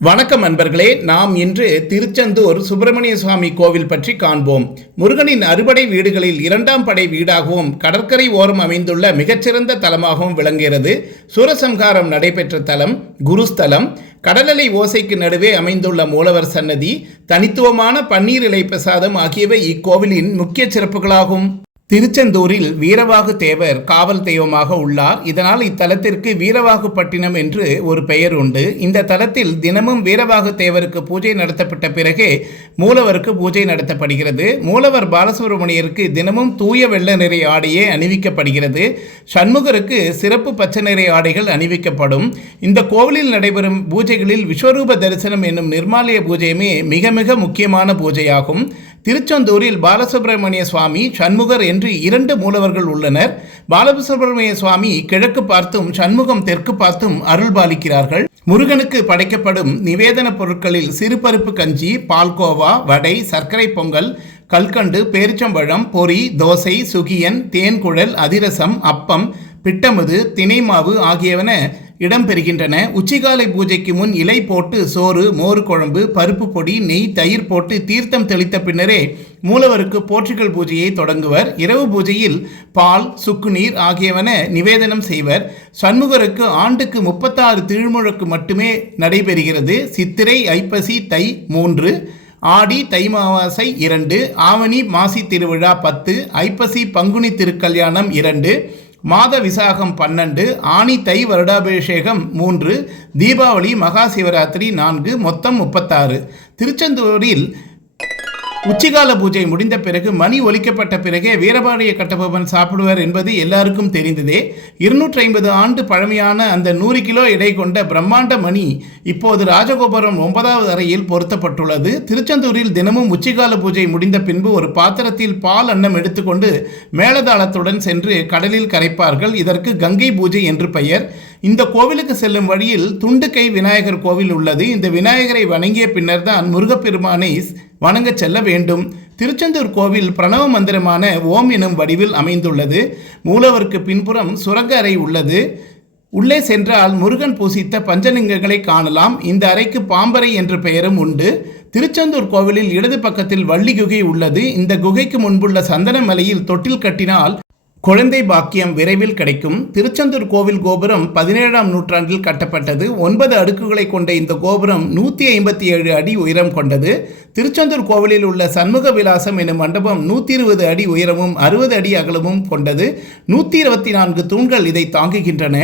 வணக்கம் அன்பர்களே, நாம் இன்று திருச்செந்தூர் சுப்பிரமணிய சுவாமி கோவில் பற்றி காண்போம். முருகனின் அறுபடை வீடுகளில் இரண்டாம் படை வீடாகவும் கடற்கரை ஓரம் அமைந்துள்ள மிகச்சிறந்த தலமாகவும் விளங்குகிறது. சூரசம்ஹாரம் நடைபெற்ற தலம், குருஸ்தலம், கடலலை ஓசைக்கு நடுவே அமைந்துள்ள மூலவர் சன்னதி, தனித்துவமான பன்னீர் இலை பிரசாதம் ஆகியவை இக்கோவிலின் முக்கிய சிறப்புகளாகும். திருச்செந்தூரில் வீரவாகு தேவர் காவல் தெய்வமாக உள்ளார். இதனால் இத்தலத்திற்கு வீரவாகுப்பட்டினம் என்று ஒரு பெயர் உண்டு. இந்த தலத்தில் தினமும் வீரவாகு தேவருக்கு பூஜை நடத்தப்பட்ட பிறகே மூலவருக்கு பூஜை நடத்தப்படுகிறது. மூலவர் பாலசுப்ரமணியருக்கு தினமும் தூய வெள்ள நிறை ஆடையே அணிவிக்கப்படுகிறது. சண்முகருக்கு சிறப்பு பச்சை நிறை ஆடைகள் அணிவிக்கப்படும். இந்த கோவிலில் நடைபெறும் பூஜைகளில் விஸ்வரூப தரிசனம் என்னும் நிர்மாலய பூஜையுமே மிக மிக முக்கியமான பூஜையாகும். திருச்செந்தூரில் பாலசுப்ரமணிய சுவாமி, சண்முகர் என்று இரண்டு மூலவர்கள் உள்ளனர். பாலசுப்ரமணிய சுவாமி கிழக்கு பார்த்தும் சண்முகம் தெற்கு பார்த்தும் அருள் பாலிக்கிறார்கள். முருகனுக்கு படைக்கப்படும் நிவேதன பொருட்களில் சிறுபருப்பு கஞ்சி, பால்கோவா, வடை, சர்க்கரை பொங்கல், கல்கண்டு, பேரிச்சம்பழம், பொரி, தோசை, சுகியன், தேன்குழல், அதிரசம், அப்பம், பிட்டமுது, தினைமாவு ஆகியவன இடம்பெறுகின்றன. உச்சிகாலை பூஜைக்கு முன் இலை போட்டு சோறு, மோறு குழம்பு, பருப்பு பொடி, நெய், தயிர் போட்டு தீர்த்தம் தெளித்த பின்னரே மூலவருக்கு போற்றிகள் பூஜையை தொடங்குவர். இரவு பூஜையில் பால், சுக்குநீர் ஆகியவன நிவேதனம் செய்வர். சண்முகருக்கு ஆண்டுக்கு 36 திருமுழக்கு மட்டுமே நடைபெறுகிறது. சித்திரை, ஐப்பசி, தை 3, ஆடி தை மாவாசை 2, ஆவணி மாசி திருவிழா 10, ஐப்பசி பங்குனி திருக்கல்யாணம் 2, மாத விசாகம் 12, ஆனி தை வருடாபிஷேகம் 3, தீபாவளி மகா சிவராத்திரி 4, மொத்தம் 36. திருச்செந்தூரில் உச்சிகால பூஜை முடிந்த பிறகு மணி ஒலிக்கப்பட்ட பிறகே வீரபாண்டிய கட்டபொம்மன் சாப்பிடுவார் என்பது எல்லாருக்கும் தெரிந்ததே. 250 ஆண்டு பழமையான அந்த 100 கிலோ எடை கொண்ட பிரம்மாண்ட மணி இப்போது ராஜகோபுரம் 9வது அறையில் பொருத்தப்பட்டுள்ளது. திருச்செந்தூரில் தினமும் உச்சிகால பூஜை முடிந்த பின்பு ஒரு பாத்திரத்தில் பால் அன்னம் எடுத்துக்கொண்டு மேளதாளத்துடன் சென்று கடலில் கரைப்பார்கள். இதற்கு கங்கை பூஜை என்று பெயர். இந்த கோவிலுக்கு செல்லும் வழியில் துண்டுக்கை விநாயகர் கோவில் உள்ளது. இந்த விநாயகரை வணங்கிய பின்னர் தான் முருகப்பெருமானை வணங்க செல்ல வேண்டும். திருச்செந்தூர் கோவில் பிரணவ மந்திரமான ஓம் எனும் வடிவில் அமைந்துள்ளது. மூலவருக்கு பின்புறம் சுரங்க அறை உள்ளது. உள்ளே சென்றால் முருகன் பூசித்த பஞ்சலிங்கங்களை காணலாம். இந்த அறைக்கு பாம்பறை என்ற பெயரும் உண்டு. திருச்செந்தூர் கோவிலில் இடது பக்கத்தில் வள்ளி குகை உள்ளது. இந்த குகைக்கு முன்புள்ள சந்தன மலையில் தொட்டில் கட்டினால் குழந்தை பாக்கியம் விரைவில் கிடைக்கும். திருச்செந்தூர் கோவில் கோபுரம் 17ஆம் நூற்றாண்டில் கட்டப்பட்டது. 9 அடுக்குகளை கொண்ட இந்த கோபுரம் 157 அடி உயரம் கொண்டது. திருச்செந்தூர் கோவிலில் உள்ள சண்முக விலாசம் எனும் மண்டபம் 120 அடி உயரமும் 60 அடி அகலமும் கொண்டது. 124 தூண்கள் இதை தாங்குகின்றன.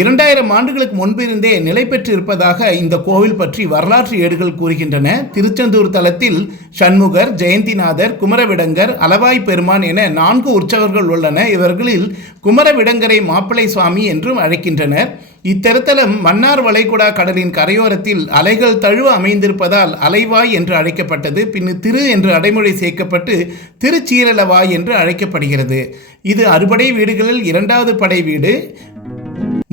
2000 ஆண்டுகளுக்கு முன்பிருந்தே நிலை பெற்று இருப்பதாக இந்த கோவில் பற்றி வரலாற்று ஏடுகள் கூறுகின்றன. திருச்செந்தூர் தலத்தில் சண்முகர், ஜெயந்திநாதர், குமரவிடங்கர், அளவாய் பெருமான் என 4 உற்சவர்கள் உள்ளன. இவர்களில் குமரவிடங்கரை மாப்பிள்ளை சுவாமி என்றும் அழைக்கின்றனர். இத்திருத்தலம் மன்னார் வளைகுடா கடலின் கரையோரத்தில் அலைகள் தழுவ அமைந்திருப்பதால் அலைவாய் என்று அழைக்கப்பட்டது. பின் திரு என்று அடைமொழி சேர்க்கப்பட்டு திருச்சீரலவாய் என்று அழைக்கப்படுகிறது. இது அறுபடை வீடுகளில் 2வது படை வீடு.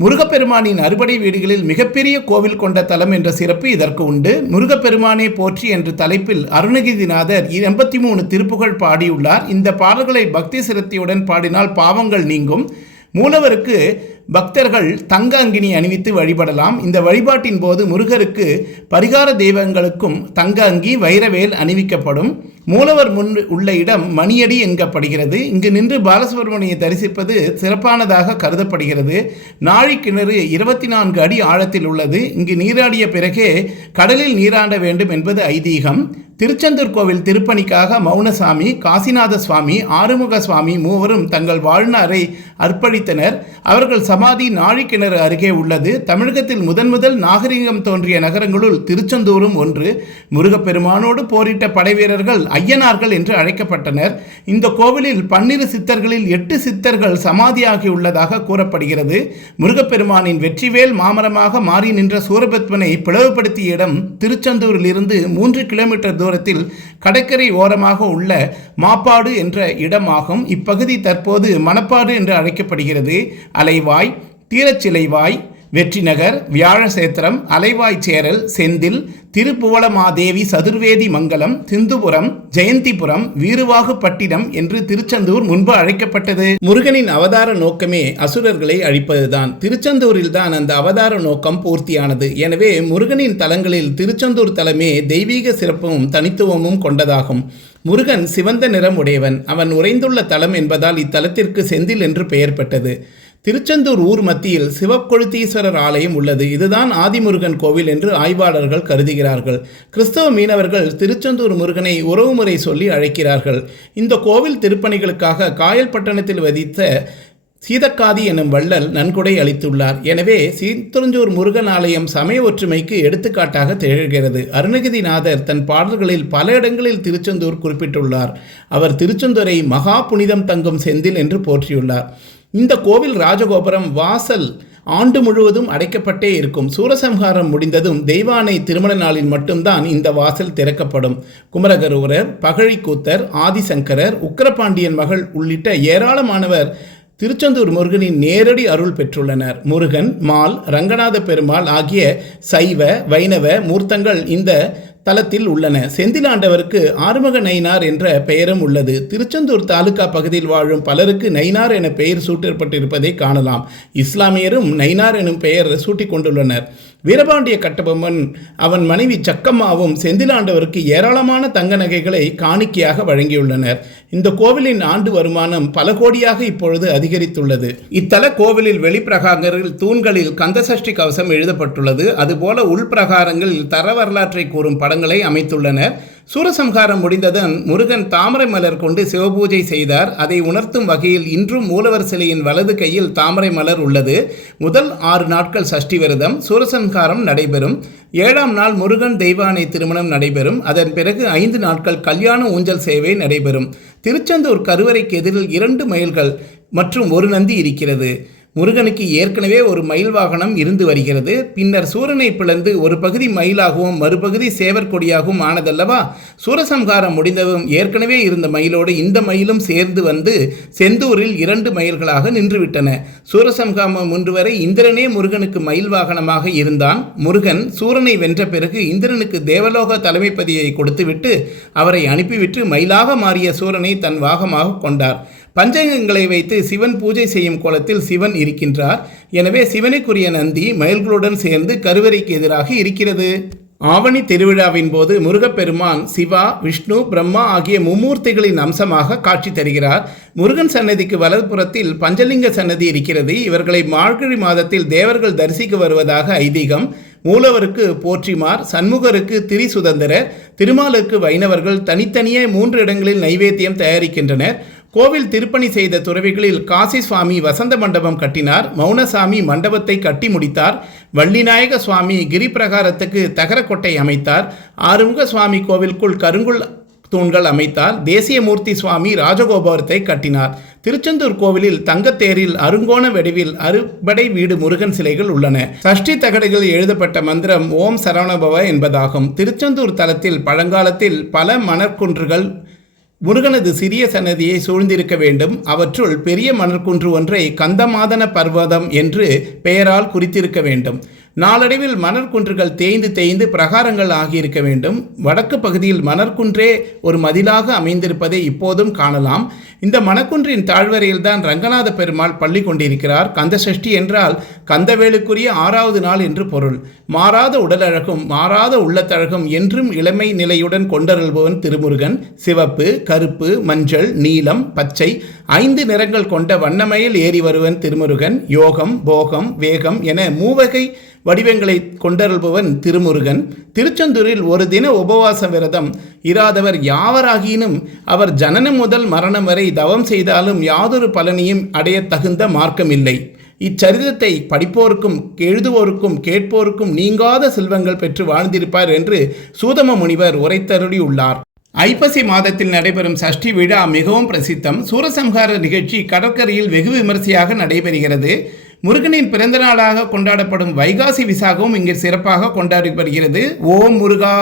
முருகப்பெருமானின் அறுபடை வீடுகளில் மிகப்பெரிய கோவில் கொண்ட தலம் என்ற சிறப்பு இதற்கு உண்டு. முருகப்பெருமானே போற்றி என்ற தலைப்பில் அருணகிரிநாதர் 83 திருப்புகழ் பாடியுள்ளார். இந்த பாடல்களை பக்தி சிரத்தையுடன் பாடினால் பாவங்கள் நீங்கும். மூலவருக்கு பக்தர்கள் தங்க அங்கினி அணிவித்து வழிபடலாம். இந்த வழிபாட்டின் போது முருகருக்கு பரிகார தெய்வங்களுக்கும் தங்க அங்கி, வைரவேல் அணிவிக்கப்படும். மூலவர் முன் உள்ள இடம் மணியடி என்கப்படுகிறது. இங்கு நின்று பாலசுப்ரமணியை தரிசிப்பது சிறப்பானதாக கருதப்படுகிறது. நாழி கிணறு 24 அடி ஆழத்தில் உள்ளது. இங்கு நீராடிய பிறகே கடலில் நீராட வேண்டும் என்பது ஐதீகம். திருச்செந்தூர் கோவில் திருப்பணிக்காக மௌனசாமி, காசிநாத சுவாமி, ஆறுமுக சுவாமி மூவரும் தங்கள் வாழ்நாரை அர்ப்பணித்தனர். அவர்கள் சமாதி நாழிக்கிணறு அருகே உள்ளது. தமிழகத்தில் முதல் நாகரிகம் தோன்றிய நகரங்களுள் திருச்செந்தூரும் ஒன்று. முருகப்பெருமானோடு போரிட்ட படைவீரர்கள் ஐயனார்கள் என்று அழைக்கப்பட்டனர். இந்த கோவிலில் 12 சித்தர்களில் 8 சித்தர்கள் சமாதியாகி உள்ளதாக கூறப்படுகிறது. முருகப்பெருமானின் வெற்றிவேல் மாமரமாக மாறி நின்ற சூரபத்மனை பிளவுபடுத்திய இடம் திருச்செந்தூரில் இருந்து 3 கிலோமீட்டர் தூரத்தில் கடற்கரை ஓரமாக உள்ள மாப்பாடு என்ற இடமாகும். இப்பகுதி தற்போது மணப்பாடு என்று அழைக்கப்படுகிறது. அலைவாய், தீரச்சிலைவாய், வெற்றிநகர், வியாழசேத்திரம், அலைவாய்ச்சேரல், செந்தில், திருப்புவளமாதேவி சதுர்வேதி மங்கலம், சிந்துபுரம், ஜெயந்திபுரம், வீறுவாகுப்பட்டினம் என்று திருச்செந்தூர் முன்பு அழைக்கப்பட்டது. முருகனின் அவதார நோக்கமே அசுரர்களை அழிப்பதுதான். திருச்செந்தூரில் தான் அந்த அவதார நோக்கம் பூர்த்தியானது. எனவே முருகனின் தலங்களில் திருச்செந்தூர் தலமே தெய்வீக சிறப்பும் தனித்துவமும் கொண்டதாகும். முருகன் சிவந்த நிறம் உடையவன். அவன் உறைந்துள்ள தலம் என்பதால் இத்தலத்திற்கு செந்தில் என்று பெயர் பெற்றது. திருச்செந்தூர் ஊர் மத்தியில் சிவக்கொழுத்தீஸ்வரர் ஆலயம் உள்ளது. இதுதான் ஆதிமுருகன் கோவில் என்று ஆய்வாளர்கள் கருதுகிறார்கள். கிறிஸ்தவ மீனவர்கள் திருச்செந்தூர் முருகனை உறவுமுறை சொல்லி அழைக்கிறார்கள். இந்த கோவில் திருப்பணிகளுக்காக காயல்பட்டணத்தில் வதித்த சீதக்காதி எனும் வள்ளல் நன்கொடை அளித்துள்ளார். எனவே திருச்செந்தூர் முருகன் ஆலயம் சமய ஒற்றுமைக்கு எடுத்துக்காட்டாக திகழ்கிறது. அருணகிரிநாதர் தன் பாடல்களில் பல இடங்களில் திருச்செந்தூர் குறிப்பிட்டுள்ளார். அவர் திருச்செந்தூரை மகா புனிதம் தங்கும் செந்தில் என்று போற்றியுள்ளார். இந்த கோவில் ராஜகோபுரம் வாசல் ஆண்டு முழுவதும் அடைக்கப்பட்டே இருக்கும். சூரசம்ஹாரம் முடிந்ததும் தெய்வானை திருமண நாளில் மட்டும்தான் இந்த வாசல் திறக்கப்படும். குமரகுருவரர், பகழிக்கூத்தர், ஆதிசங்கரர், உக்கிரபாண்டியன் மகள் உள்ளிட்ட ஏராளமானவர் திருச்செந்தூர் முருகனின் நேரடி அருள் பெற்றுள்ளனர். முருகன், மால், ரங்கநாத பெருமாள் ஆகிய சைவ வைணவ மூர்த்தங்கள் இந்த தலத்தில் உள்ளன. செந்திலாண்டவருக்கு ஆறுமுக நயினார் என்ற பெயரும் உள்ளது. திருச்செந்தூர் தாலுகா பகுதியில் வாழும் பலருக்கு நயினார் என பெயர் சூட்டப்பட்டிருப்பதை காணலாம். இஸ்லாமியரும் நயினார் எனும் பெயர் சூட்டிக் கொண்டுள்ளனர். வீரபாண்டிய கட்டபொம்மன் அவன் மனைவி சக்கம்மாவும் செந்திலாண்டவருக்கு ஏராளமான தங்க நகைகளை காணிக்கையாக வழங்கியுள்ளனர். இந்த கோவிலின் ஆண்டு வருமானம் பல கோடியாக இப்பொழுது அதிகரித்துள்ளது. இத்தல கோவிலில் வெளிப்பிரகாரங்களில் தூண்களில் கந்தசஷ்டி கவசம் எழுதப்பட்டுள்ளது. அதுபோல உள்பிரகாரங்களில் தர வரலாற்றை கூறும் படங்களை அமைத்துள்ளனர். சூரசம்ஹாரம் முடிந்ததும் முருகன் தாமரை மலர் கொண்டு சிவபூஜை செய்தார். அதை உணர்த்தும் வகையில் இன்றும் மூலவர் சிலையின் வலது கையில் தாமரை மலர் உள்ளது. முதல் 6 நாட்கள் சஷ்டி விரதம், சூரசம்ஹாரம் நடைபெறும். 7ஆம் நாள் முருகன் தெய்வானை திருமணம் நடைபெறும். அதன் பிறகு 5 நாட்கள் கல்யாண ஊஞ்சல் சேவை நடைபெறும். திருச்செந்தூர் கருவறைக்கு எதிரில் 2 மயில்கள் மற்றும் ஒரு நந்தி இருக்கிறது. முருகனுக்கு ஏற்கனவே ஒரு மயில் வாகனம் இருந்து வருகிறது. பின்னர் சூரனை பிளந்து ஒரு பகுதி மயிலாகவும் மறுபகுதி சேவர் கொடியாகவும் ஆனதல்லவா? சூரசம்ஹாரம் முடிந்ததும் ஏற்கனவே இருந்த மயிலோடு இந்த மயிலும் சேர்ந்து வந்து செந்தூரில் 2 மயில்களாக நின்றுவிட்டன. சூரசம்ஹாரம் முன்பு வரை இந்திரனே முருகனுக்கு மயில் வாகனமாக இருந்தான். முருகன் சூரனை வென்ற பிறகு இந்திரனுக்கு தேவலோக தலைமைப்பதியை கொடுத்துவிட்டு அவரை அனுப்பிவிட்டு மயிலாக மாறிய சூரனை தன் வாகனமாக கொண்டார். பஞ்சகங்களை வைத்து சிவன் பூஜை செய்யும் கோலத்தில் சிவன் இருக்கின்றார். எனவே சிவனுக்குரிய நந்தி மயில்களுடன் சேர்ந்து கருவறைக்கு எதிராக இருக்கிறது. ஆவணி திருவிழாவின் போது முருகப்பெருமான் சிவா, விஷ்ணு, பிரம்மா ஆகிய மும்மூர்த்திகளின் அம்சமாக காட்சி தருகிறார். முருகன் சன்னதிக்கு வலதுபுறத்தில் பஞ்சலிங்க சன்னதி இருக்கிறது. இவர்களை மார்கழி மாதத்தில் தேவர்கள் தரிசிக்க வருவதாக ஐதீகம். மூலவருக்கு போற்றிமார், சண்முகருக்கு திரிசுதந்திரர், திருமாலுக்கு வைணவர்கள் தனித்தனியே 3 இடங்களில் நைவேத்தியம் தயாரிக்கின்றனர். கோவில் திருப்பணி செய்த துறவிகளில் காசி சுவாமி வசந்த மண்டபம் கட்டினார். மௌனசாமி மண்டபத்தை கட்டி முடித்தார். வள்ளிநாயக சுவாமி கிரி பிரகாரத்துக்கு தகரக்கொட்டை அமைத்தார். ஆறுமுக சுவாமி கோவிலுக்குள் கருங்குள் தூண்கள் அமைத்தார். தேசியமூர்த்தி சுவாமி ராஜகோபுரத்தை கட்டினார். திருச்செந்தூர் கோவிலில் தங்கத்தேரில் அருங்கோண வடிவில் அறுபடை வீடு முருகன் சிலைகள் உள்ளன. சஷ்டி தகடுகளில் எழுதப்பட்ட மந்திரம் ஓம் சரவணபவ என்பதாகும். திருச்செந்தூர் தலத்தில் பழங்காலத்தில் பல மணற்குன்றுகள் முருகனது சிறிய சன்னதியை சூழ்ந்திருக்க வேண்டும். அவற்றுள் பெரிய மணற்குன்று ஒன்றை கந்தமாதன பர்வதம் என்று பெயரால் குறித்திருக்க வேண்டும். நாளடைவில் மணற்குன்றுகள் தேய்ந்து தேய்ந்து பிரகாரங்கள் ஆகியிருக்க வேண்டும். வடக்கு பகுதியில் மணற்குன்றே ஒரு மதிலாக அமைந்திருப்பதை இப்போதும் காணலாம். இந்த மணக்குன்றின் தாழ்வரையில்தான் ரங்கநாத பெருமாள் பள்ளி கொண்டிருக்கிறார். கந்தசஷ்டி என்றால் கந்தவேலுக்குரிய 6வது நாள் என்று பொருள். மாறாத உடலழகும் மாறாத உள்ளத்தழகும் என்றும் இளமை நிலையுடன் கொண்டருள்பவன் திருமுருகன். சிவப்பு, கருப்பு, மஞ்சள், நீலம், பச்சை 5 நிறங்கள் கொண்ட வண்ணமயில் ஏறி வருவன் திருமுருகன். யோகம், போகம், வேகம் என 3 வகை வடிவங்களை கொண்டருள்பவன் திருமுருகன். திருச்செந்தூரில் ஒரு தின உபவாச விரதம் இராதவர் யாவராகினும் அவர் ஜனனம் முதல் மரணம் வரை தவம் செய்தாலும் யாதொரு பலனையும் அடைய தகுந்த மார்க்கமில்லை. இச்சரிதத்தை படிப்போருக்கும் எழுதுவோருக்கும் கேட்போருக்கும் நீங்காத செல்வங்கள் பெற்று வாழ்ந்திருப்பார் என்று சூதம முனிவர் உரைத்தருளியுள்ளார். ஐப்பசி மாதத்தில் நடைபெறும் சஷ்டி விழா மிகவும் பிரசித்தம். சூரசம்ஹார நிகழ்ச்சி கடற்கரையில் வெகு விமரிசையாக நடைபெறுகிறது. முருகனின் பிறந்த நாளாக கொண்டாடப்படும் வைகாசி விசாகமும் இங்கே சிறப்பாக கொண்டாடப்படுகிறது. ஓம் முருகா.